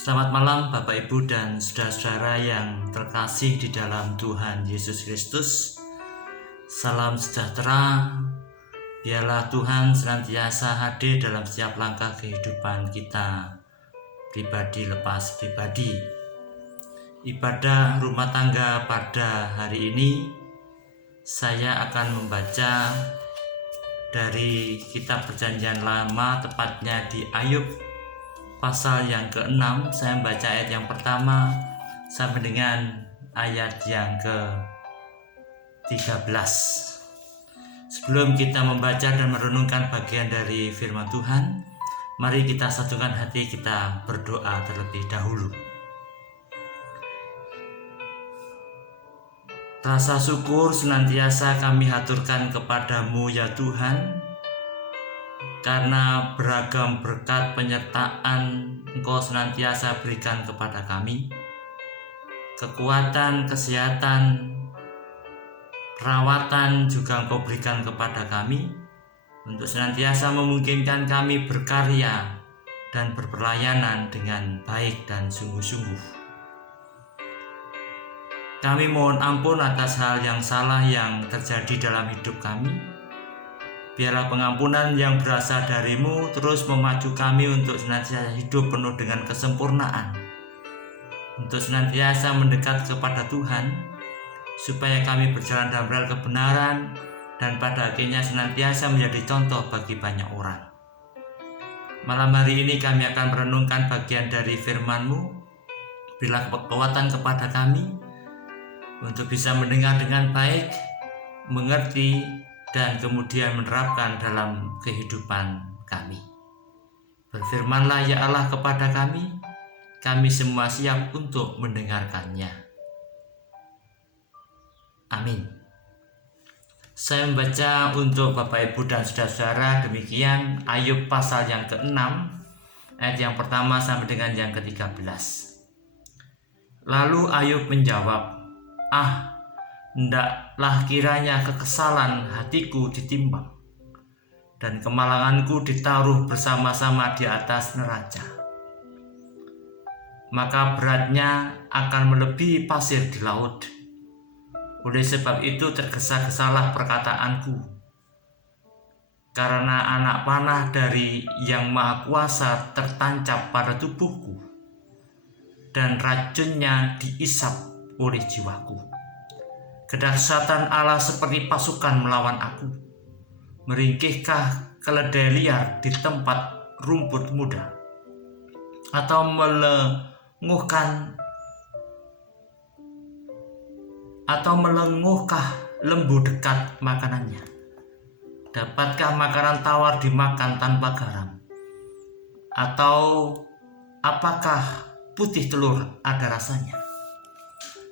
Selamat malam Bapak Ibu dan saudara-saudara yang terkasih di dalam Tuhan Yesus Kristus. Salam sejahtera. Biarlah Tuhan senantiasa hadir dalam setiap langkah kehidupan kita, pribadi lepas pribadi. Ibadah rumah tangga pada hari ini, saya akan membaca dari kitab Perjanjian Lama, tepatnya di Ayub pasal yang ke-6. Saya membaca ayat yang pertama sampai dengan ayat yang ke-13. Sebelum kita membaca dan merenungkan bagian dari firman Tuhan, mari kita satukan hati, kita berdoa terlebih dahulu. Rasa syukur senantiasa kami haturkan kepadamu ya Tuhan, karena beragam berkat penyertaan Engkau senantiasa berikan kepada kami. Kekuatan, kesehatan, perawatan juga Engkau berikan kepada kami untuk senantiasa memungkinkan kami berkarya dan berpelayanan dengan baik dan sungguh-sungguh. Kami mohon ampun atas hal yang salah yang terjadi dalam hidup kami. Biarlah pengampunan yang berasal dari-Mu terus memacu kami untuk senantiasa hidup penuh dengan kesempurnaan, untuk senantiasa mendekat kepada Tuhan, supaya kami berjalan dalam real kebenaran dan pada akhirnya senantiasa menjadi contoh bagi banyak orang. Malam hari ini kami akan merenungkan bagian dari firman-Mu. Berilah kekuatan kepada kami untuk bisa mendengar dengan baik, mengerti, dan kemudian menerapkan dalam kehidupan kami. Berfirmanlah ya Allah kepada kami semua siap untuk mendengarkannya. Amin. Saya membaca untuk Bapak Ibu dan saudara-saudara demikian Ayub pasal yang ke-6 ayat yang pertama sampai dengan yang ke-13. Lalu Ayub menjawab, hendaklah kiranya kekesalan hatiku ditimbang dan kemalanganku ditaruh bersama-sama di atas neraca. Maka beratnya akan melebihi pasir di laut. Oleh sebab itu tergesa-gesalah perkataanku, karena anak panah dari Yang Maha Kuasa tertancap pada tubuhku, dan racunnya diisap oleh jiwaku. Kedahsyatan Allah seperti pasukan melawan aku. Meringkihkah keledai liar di tempat rumput muda, atau melenguhkah lembu dekat makanannya? Dapatkah makanan tawar dimakan tanpa garam? Atau apakah putih telur ada rasanya?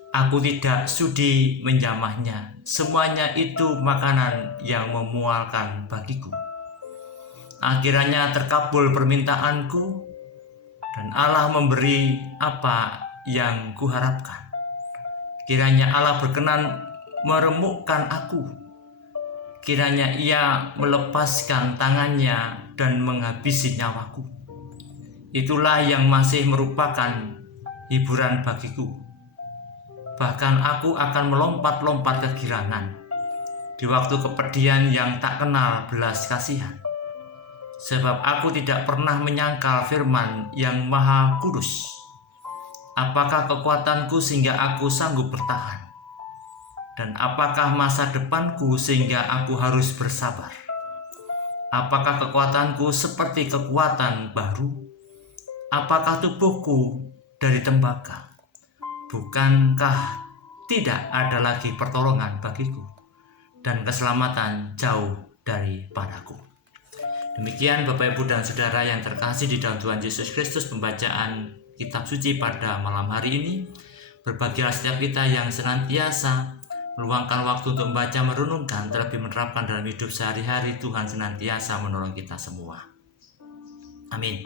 Aku tidak sudi menjamahnya. Semuanya itu makanan yang memualkan bagiku. Akhirnya terkabul permintaanku, dan Allah memberi apa yang kuharapkan. Kiranya Allah berkenan meremukkan aku. Kiranya Ia melepaskan tangannya dan menghabisi nyawaku. Itulah yang masih merupakan hiburan bagiku. Bahkan aku akan melompat-lompat kegirangan di waktu kepedihan yang tak kenal belas kasihan. Sebab aku tidak pernah menyangkal firman Yang Maha Kudus. Apakah kekuatanku sehingga aku sanggup bertahan? Dan apakah masa depanku sehingga aku harus bersabar? Apakah kekuatanku seperti kekuatan baru? Apakah tubuhku dari tembaga? Bukankah tidak ada lagi pertolongan bagiku, dan keselamatan jauh daripadaku? Demikian Bapak Ibu dan Saudara yang terkasih di dalam Tuhan Yesus Kristus, pembacaan kitab suci pada malam hari ini. Berbahagialah setiap kita yang senantiasa meluangkan waktu untuk membaca, merenungkan, terlebih menerapkan dalam hidup sehari-hari. Tuhan senantiasa menolong kita semua. Amin.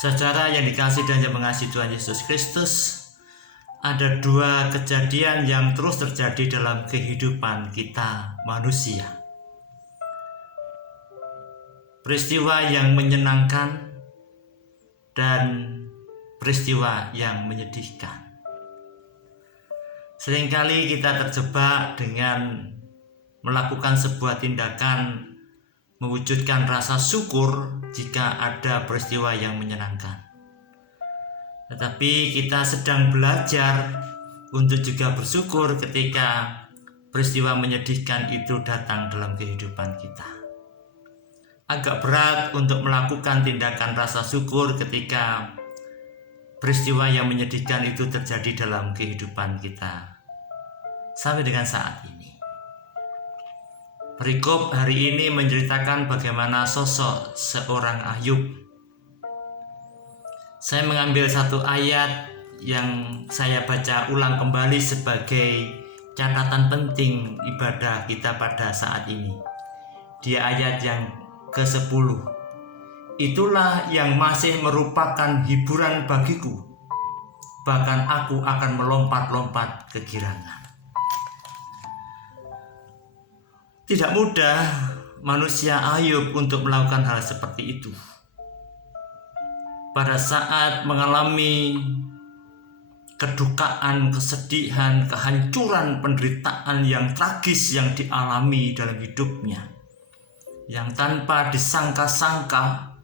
Saudara yang dikasihi dan yang mengasihi Tuhan Yesus Kristus, ada dua kejadian yang terus terjadi dalam kehidupan kita manusia. Peristiwa yang menyenangkan dan peristiwa yang menyedihkan. Seringkali kita terjebak dengan melakukan sebuah tindakan mewujudkan rasa syukur jika ada peristiwa yang menyenangkan. Tetapi kita sedang belajar untuk juga bersyukur ketika peristiwa menyedihkan itu datang dalam kehidupan kita. Agak berat untuk melakukan tindakan rasa syukur ketika peristiwa yang menyedihkan itu terjadi dalam kehidupan kita sampai dengan saat ini. Perikop hari ini menceritakan bagaimana sosok seorang Ayub. Saya mengambil satu ayat yang saya baca ulang kembali sebagai catatan penting ibadah kita pada saat ini. Dia ayat yang ke-10. Itulah yang masih merupakan hiburan bagiku, bahkan aku akan melompat-lompat kegirangan. Tidak mudah manusia Ayub untuk melakukan hal seperti itu. Pada saat mengalami kedukaan, kesedihan, kehancuran, penderitaan yang tragis yang dialami dalam hidupnya, yang tanpa disangka-sangka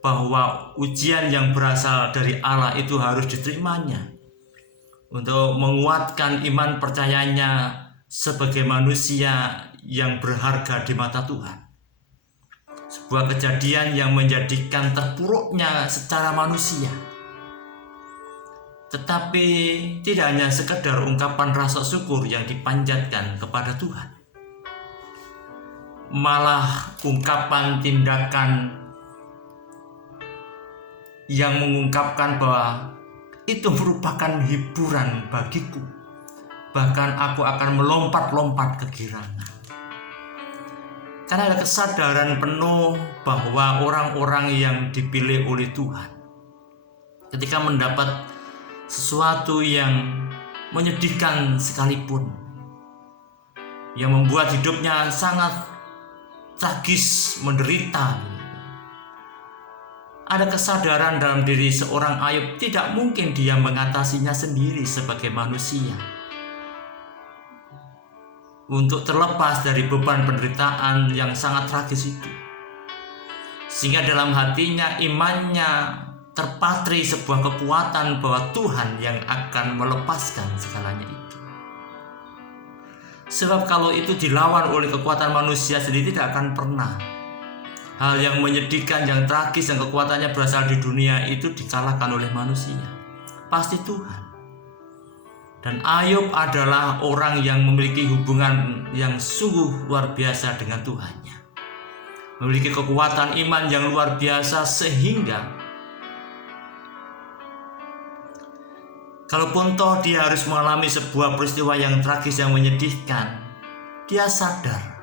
bahwa ujian yang berasal dari Allah itu harus diterimanya untuk menguatkan iman percayanya sebagai manusia yang berharga di mata Tuhan. Sebuah kejadian yang menjadikan terpuruknya secara manusia. Tetapi tidak hanya sekedar ungkapan rasa syukur yang dipanjatkan kepada Tuhan, malah ungkapan tindakan yang mengungkapkan bahwa itu merupakan hiburan bagiku, bahkan aku akan melompat-lompat kegirangan. Karena ada kesadaran penuh bahwa orang-orang yang dipilih oleh Tuhan, ketika mendapat sesuatu yang menyedihkan sekalipun, yang membuat hidupnya sangat tragis, menderita, ada kesadaran dalam diri seorang Ayub, tidak mungkin dia mengatasinya sendiri sebagai manusia. Untuk terlepas dari beban penderitaan yang sangat tragis itu, sehingga dalam hatinya imannya terpatri sebuah kekuatan bahwa Tuhan yang akan melepaskan segalanya itu. Sebab kalau itu dilawan oleh kekuatan manusia sendiri, tidak akan pernah hal yang menyedihkan, yang tragis, yang kekuatannya berasal di dunia itu dikalahkan oleh manusia. Pasti Tuhan. Dan Ayub adalah orang yang memiliki hubungan yang sungguh luar biasa dengan Tuhannya, memiliki kekuatan iman yang luar biasa, sehingga kalaupun toh dia harus mengalami sebuah peristiwa yang tragis, yang menyedihkan, dia sadar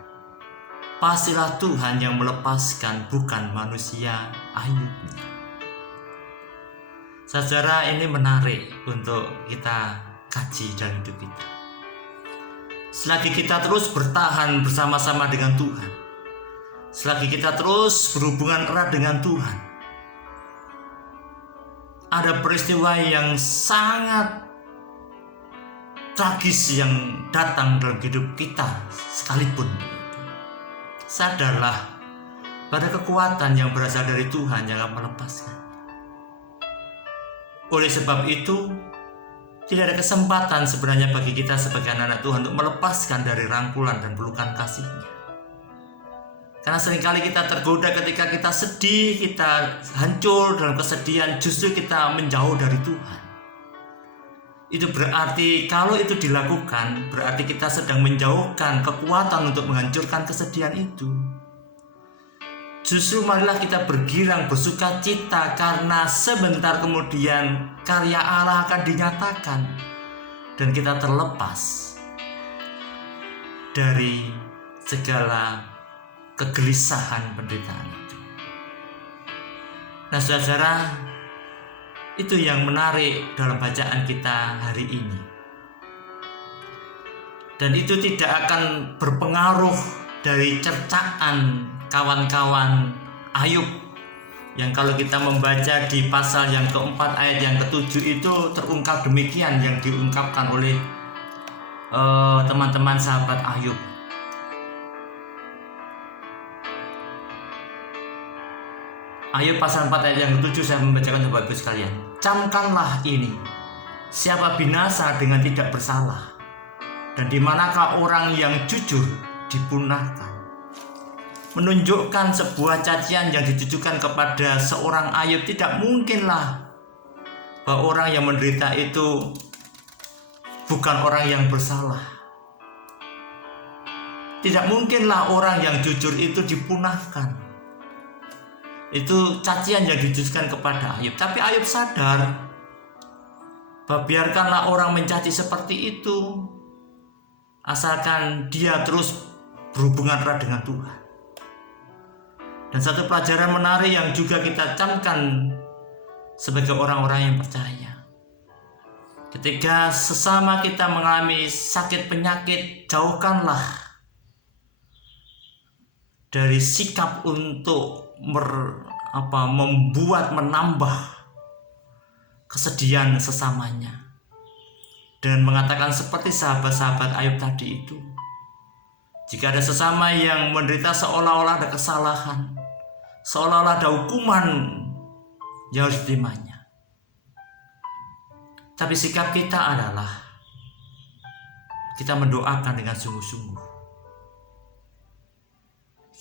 pastilah Tuhan yang melepaskan, bukan manusia Ayubnya. Saudara, ini menarik untuk kita kaji dalam hidup kita. Selagi kita terus bertahan bersama-sama dengan Tuhan, selagi kita terus berhubungan erat dengan Tuhan, ada peristiwa yang sangat tragis yang datang dalam hidup kita sekalipun, sadarlah pada kekuatan yang berasal dari Tuhan yang akan melepaskan. Oleh sebab itu, tidak ada kesempatan sebenarnya bagi kita sebagai anak-anak Tuhan untuk melepaskan dari rangkulan dan pelukan kasih-Nya. Karena seringkali kita tergoda ketika kita sedih, kita hancur dalam kesedihan, justru kita menjauh dari Tuhan. Itu berarti kalau itu dilakukan, berarti kita sedang menjauhkan kekuatan untuk menghancurkan kesedihan itu. Justru marilah kita bergirang, bersuka cita, karena sebentar kemudian karya Allah akan dinyatakan dan kita terlepas dari segala kegelisahan penderitaan itu. Nah, saudara, itu yang menarik dalam bacaan kita hari ini. Dan itu tidak akan berpengaruh dari cercaan kawan-kawan Ayub yang kalau kita membaca di pasal yang keempat ayat yang ketujuh itu terungkap demikian yang diungkapkan oleh teman-teman sahabat Ayub. Ayub pasal 4 ayat yang ketujuh, saya membacakan untuk Bapak Ibu sekalian. Camkanlah ini, siapa binasa dengan tidak bersalah, dan di manakah orang yang jujur dipunahkan. Menunjukkan sebuah cacian yang ditujukan kepada seorang Ayub. Tidak mungkinlah bahwa orang yang menderita itu bukan orang yang bersalah. Tidak mungkinlah orang yang jujur itu dipunahkan. Itu cacian yang ditujukan kepada Ayub. Tapi Ayub sadar bahwa biarkanlah orang mencaci seperti itu, asalkan dia terus berhubungan erat dengan Tuhan. Dan satu pelajaran menarik yang juga kita camkan sebagai orang-orang yang percaya. Ketika sesama kita mengalami sakit penyakit, jauhkanlah dari sikap untuk menambah kesedihan sesamanya. Dan mengatakan seperti sahabat-sahabat Ayub tadi itu. Jika ada sesama yang menderita, seolah-olah ada kesalahan, seolah-olah ada hukuman yang harus diterimanya. Tapi sikap kita adalah kita mendoakan dengan sungguh-sungguh.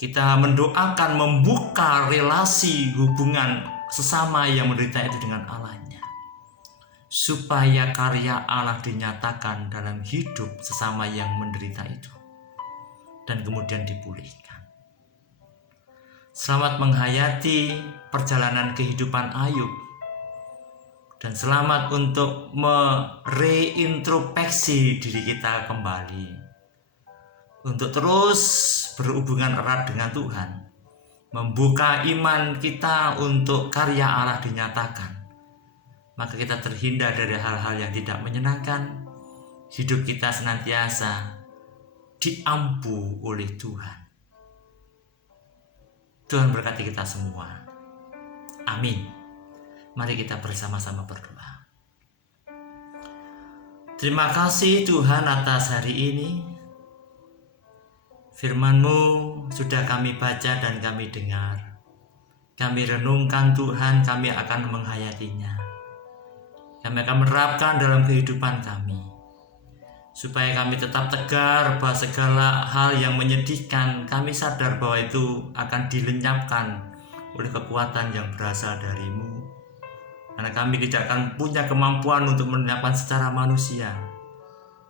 Kita mendoakan membuka relasi hubungan sesama yang menderita itu dengan Allahnya, supaya karya Allah dinyatakan dalam hidup sesama yang menderita itu dan kemudian dipulihkan. Selamat menghayati perjalanan kehidupan Ayub, dan selamat untuk mereintrospeksi diri kita kembali untuk terus berhubungan erat dengan Tuhan, membuka iman kita untuk karya Allah dinyatakan. Maka kita terhindar dari hal-hal yang tidak menyenangkan. Hidup kita senantiasa diampu oleh Tuhan. Tuhan berkati kita semua. Amin. Mari kita bersama-sama berdoa. Terima kasih Tuhan atas hari ini. Firman-Mu sudah kami baca dan kami dengar. Kami renungkan Tuhan, kami akan menghayatinya. Kami akan menerapkan dalam kehidupan kami, supaya kami tetap tegar bahwa segala hal yang menyedihkan, kami sadar bahwa itu akan dilenyapkan oleh kekuatan yang berasal dari-Mu. Karena kami tidak akan punya kemampuan untuk melenyapkan secara manusia.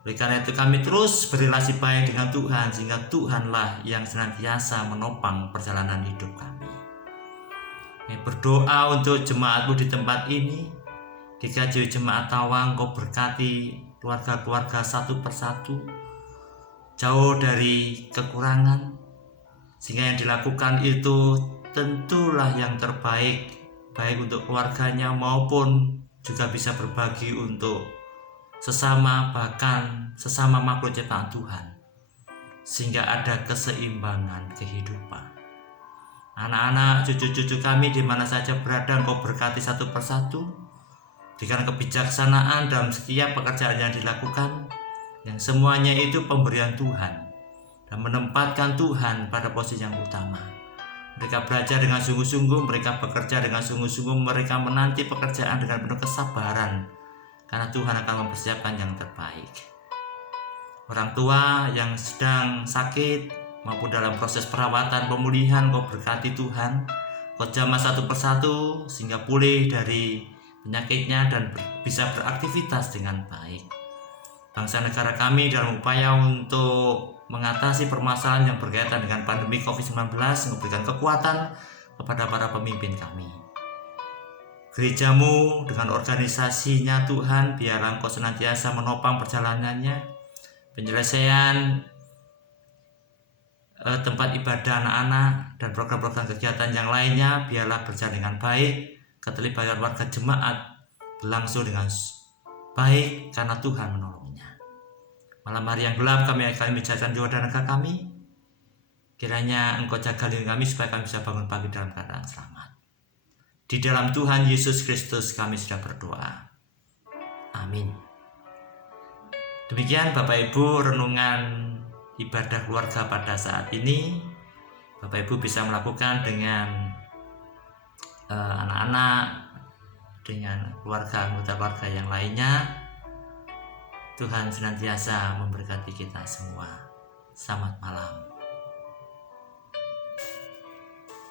Oleh karena itu kami terus berrelasi baik dengan Tuhan, sehingga Tuhanlah yang senantiasa menopang perjalanan hidup kami. Kami berdoa untuk jemaat-Mu di tempat ini. Di GKJ Jemaat Tawang, Kau berkati keluarga-keluarga satu persatu, jauh dari kekurangan, sehingga yang dilakukan itu tentulah yang terbaik, baik untuk keluarganya maupun juga bisa berbagi untuk sesama, bahkan sesama makhluk ciptaan Tuhan, sehingga ada keseimbangan kehidupan. Anak-anak, cucu-cucu kami di mana saja berada, Kau berkati satu persatu. Berikan kebijaksanaan dalam setiap pekerjaan yang dilakukan, yang semuanya itu pemberian Tuhan, dan menempatkan Tuhan pada posisi yang utama. Mereka belajar dengan sungguh-sungguh, mereka bekerja dengan sungguh-sungguh, mereka menanti pekerjaan dengan penuh kesabaran, karena Tuhan akan mempersiapkan yang terbaik. Orang tua yang sedang sakit maupun dalam proses perawatan pemulihan, Kau berkati Tuhan. Kau jamah satu persatu sehingga pulih dari penyakitnya dan bisa beraktivitas dengan baik. Bangsa negara kami dalam upaya untuk mengatasi permasalahan yang berkaitan dengan pandemi COVID-19, memberikan kekuatan kepada para pemimpin kami. Gereja-Mu dengan organisasinya Tuhan, biarlah Engkau senantiasa menopang perjalanannya, penyelesaian tempat ibadah anak-anak dan program-program kegiatan yang lainnya, biarlah berjalan dengan baik. Keterlibatan warga jemaat berlangsung dengan baik karena Tuhan menolongnya. Malam hari yang gelap kami akan menjaga jiwa dan raga kami. Kiranya Engkau jaga diri kami supaya kami bisa bangun pagi dalam keadaan selamat. Di dalam Tuhan Yesus Kristus kami sudah berdoa. Amin. Demikian Bapak Ibu renungan ibadah keluarga pada saat ini. Bapak Ibu bisa melakukan dengan anak-anak, dengan anggota keluarga yang lainnya. Tuhan senantiasa memberkati kita semua. Selamat malam.